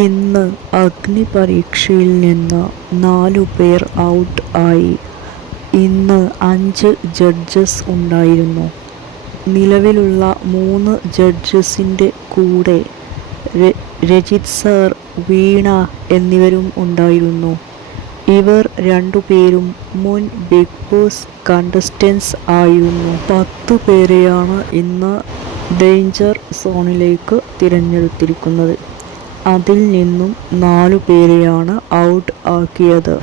ഇന്ന് അഗ്നിപരീക്ഷയിൽ നിന്ന് 4 പേർ ഔട്ട് ആയി. ഇന്ന് 5 ജഡ്ജസ് ഉണ്ടായിരുന്നു. നിലവിലുള്ള 3 ജഡ്ജസിൻ്റെ കൂടെ രജിത് സർ, വീണ എന്നിവരും ഉണ്ടായിരുന്നു. ഇവർ 2 പേരും മുൻ ബിഗ് ബോസ് കണ്ടസ്റ്റൻസ് ആയിരുന്നു. 10 പേരെയാണ് ഇന്ന് ഡേഞ്ചർ സോണിലേക്ക് തിരഞ്ഞെടുത്തിരിക്കുന്നത്. അതിൽ നിന്നും 4 പേരെയാണ് ഔട്ട് ആക്കിയത്.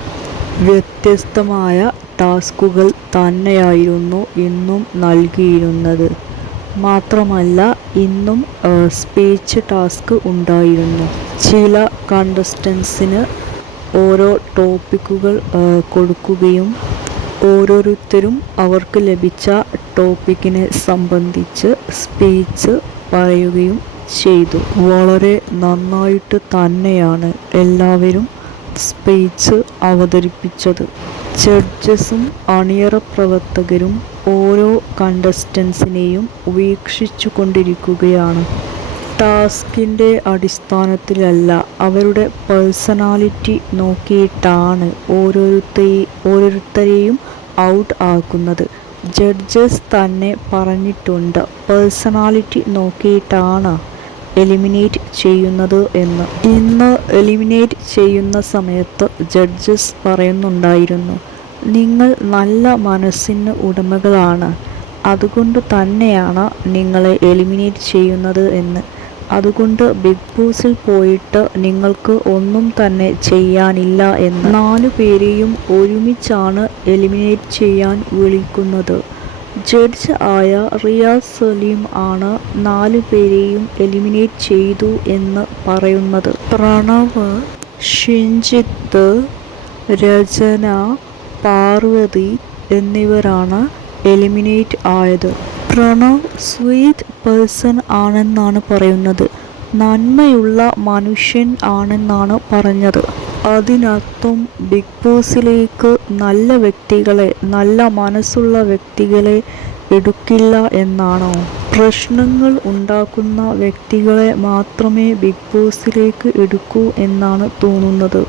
വ്യത്യസ്തമായ ടാസ്കുകൾ തന്നെയായിരുന്നു ഇന്നും നൽകിയിരുന്നത്. മാത്രമല്ല, ഇന്നും സ്പീച്ച് ടാസ്ക് ഉണ്ടായിരുന്നു. ചില കണ്ടസ്റ്റൻസിന് ഓരോ ടോപ്പിക്കുകൾ കൊടുക്കുകയും ഓരോരുത്തരും അവർക്ക് ലഭിച്ച ടോപ്പിക്കിനെ സംബന്ധിച്ച് സ്പീച്ച് പറയുകയും ചെയ്തു. വളരെ നന്നായിട്ട് തന്നെയാണ് എല്ലാവരും സ്പീച്ച് അവതരിപ്പിച്ചത്. ജഡ്ജസും അണിയറ പ്രവർത്തകരും ഓരോ കണ്ടസ്റ്റൻസിനെയും വീക്ഷിച്ചു കൊണ്ടിരിക്കുകയാണ്. ടാസ്കിൻ്റെ അടിസ്ഥാനത്തിലല്ല, അവരുടെ പേഴ്സണാലിറ്റി നോക്കിയിട്ടാണ് ഓരോരുത്തരെയും ഔട്ട് ആക്കുന്നത്. ജഡ്ജസ് തന്നെ പറഞ്ഞിട്ടുണ്ട്, പേഴ്സണാലിറ്റി നോക്കിയിട്ടാണ് എലിമിനേറ്റ് ചെയ്യുന്നത് എന്ന്. ഇന്ന് എലിമിനേറ്റ് ചെയ്യുന്ന സമയത്ത് ജഡ്ജസ് പറയുന്നുണ്ടായിരുന്നു, നിങ്ങൾ നല്ല മനസ്സിന് ഉടമകളാണ്, അതുകൊണ്ട് തന്നെയാണ് നിങ്ങളെ എലിമിനേറ്റ് ചെയ്യുന്നത് എന്ന്. അതുകൊണ്ട് ബിഗ് ബോസിൽ പോയിട്ട് നിങ്ങൾക്ക് ഒന്നും തന്നെ ചെയ്യാനില്ല എന്ന്. 4 പേരെയും ഒരുമിച്ചാണ് എലിമിനേറ്റ് ചെയ്യാൻ വിളിക്കുന്നത്. ജഡ്ജ് ആയ റിയാസ് സലീം ആണ് 4 പേരെയും എലിമിനേറ്റ് ചെയ്തു എന്ന് പറയുന്നത്. പ്രണവ്, ഷിൻജിത്ത്, രചന, പാർവതി എന്നിവരാണ് എലിമിനേറ്റ് ആയത്. പ്രണവ് സ്വീറ്റ് പേഴ്സൺ ആണെന്നാണ് പറയുന്നത്. നന്മയുള്ള മനുഷ്യൻ ആണെന്നാണ് പറഞ്ഞത്. അതിനർത്ഥം ബിഗ് ബോസിലേക്ക് നല്ല വ്യക്തികളെ, നല്ല മനസ്സുള്ള വ്യക്തികളെ എടുക്കില്ല എന്നാണോ? പ്രശ്നങ്ങൾ ഉണ്ടാക്കുന്ന വ്യക്തികളെ മാത്രമേ ബിഗ് ബോസിലേക്ക് എടുക്കൂ എന്നാണ് തോന്നുന്നത്.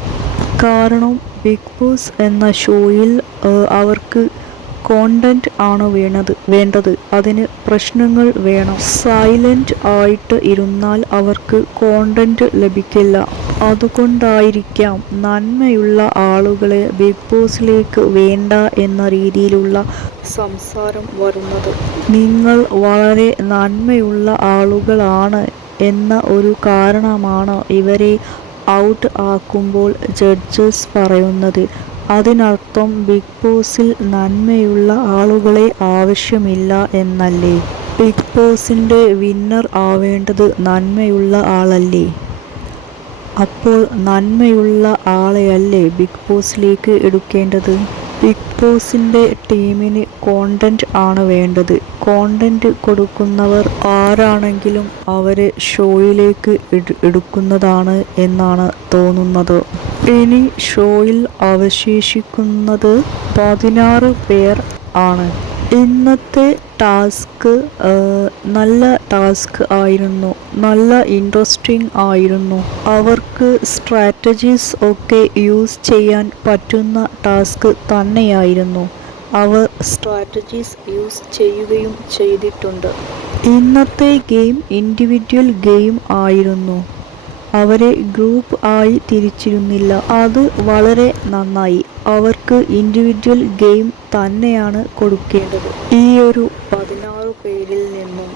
കാരണം ബിഗ് ബോസ് എന്ന ഷോയിൽ അവർക്ക് കോണ്ടന്റ് ആണ് വേണ്ടത്. അതിന് പ്രശ്നങ്ങൾ വേണം. സൈലന്റ് ആയിട്ട് ഇരുന്നാൽ അവർക്ക് കോണ്ടന്റ് ലഭിക്കില്ല. അതുകൊണ്ടായിരിക്കാം നന്മയുള്ള ആളുകളെ ബിഗ് ബോസിലേക്ക് വേണ്ട എന്ന രീതിയിലുള്ള സംസാരം വരുന്നത്. നിങ്ങൾ വളരെ നന്മയുള്ള ആളുകളാണ് എന്ന ഒരു കാരണമാണ് ഇവരെ ഔട്ട് ആക്കുമ്പോൾ ജഡ്ജസ് പറയുന്നത്. അതിനർത്ഥം ബിഗ് ബോസിൽ നന്മയുള്ള ആളുകളെ ആവശ്യമില്ല എന്നല്ലേ? ബിഗ് ബോസിൻ്റെ വിന്നർ ആവേണ്ടത് നന്മയുള്ള ആളല്ലേ? അപ്പോൾ നന്മയുള്ള ആളെയല്ലേ ബിഗ് ബോസിലേക്ക് എടുക്കേണ്ടത്? ബിഗ് ബോസിൻ്റെ ടീമിന് കോണ്ടന്റ് ആണ് വേണ്ടത്. കോണ്ടന്റ് കൊടുക്കുന്നവർ ആരാണെങ്കിലും അവരെ ഷോയിലേക്ക് എടുക്കുന്നതാണ് എന്നാണ് തോന്നുന്നത്. ഇനി ഷോയിൽ അവശേഷിക്കുന്നത് 16 പേർ ആണ്. ഇന്നത്തെ ടാസ്ക് നല്ല ടാസ്ക് ആയിരുന്നു. നല്ല ഇൻട്രസ്റ്റിംഗ് ആയിരുന്നു. അവർക്ക് സ്ട്രാറ്റജീസ് ഒക്കെ യൂസ് ചെയ്യാൻ പറ്റുന്ന ടാസ്ക് തന്നെയായിരുന്നു. അവർ സ്ട്രാറ്റജീസ് യൂസ് ചെയ്യുകയും ചെയ്തിട്ടുണ്ട്. ഇന്നത്തെ ഗെയിം ഇൻഡിവിജ്വൽ ഗെയിം ആയിരുന്നു. അവരെ ഗ്രൂപ്പ് ആയി തിരിച്ചിരുന്നില്ല. അത് വളരെ നന്നായി. അവർക്ക് ഇൻഡിവിജ്വൽ ഗെയിം തന്നെയാണ് കൊടുക്കേണ്ടത്. ഈ ഒരു 16 പേരിൽ നിന്നും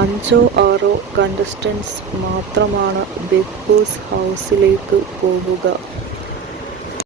5 6 കണ്ടസ്റ്റൻസ് മാത്രമാണ് ബിഗ് ബോസ് ഹൗസിലേക്ക് പോവുക.